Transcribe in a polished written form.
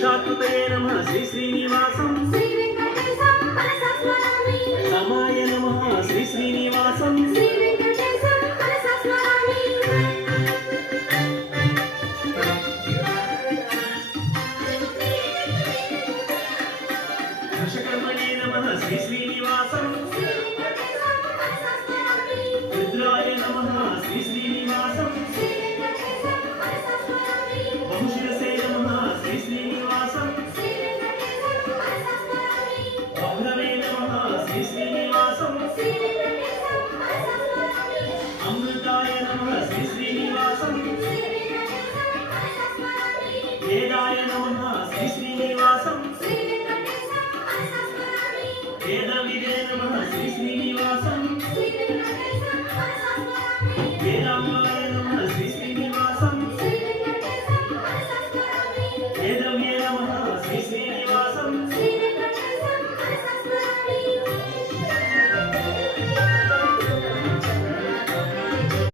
वृषाकृतये नमः श्री श्रीनिवासं श्री वेंकटेशं मनसा स्मरामि रामाय नमः श्री श्रीनिवासं श्री वेंकटेशं मनसा स्मरामि दशकर्मणे नमः श्री श्रीनिवासं श्री वेंकटेशं मनसा स्मरामि रुद्राय नमः श्री श्रीनिवासं श्री वेंकटेशं मनसा स्मरामि बहुशिरसे नमः श्री श्रीनिवासं श्री वेंकटेशं मनसा स्मरामि बभ्रवे नमः श्री श्रीनिवासं श्री वेंकटेशं मनसा स्मरामि अमृताय नमः श्री श्रीनिवासं श्री वेंकटेशं मनसा स्मरामि वेदाय नमः श्री श्रीनिवासं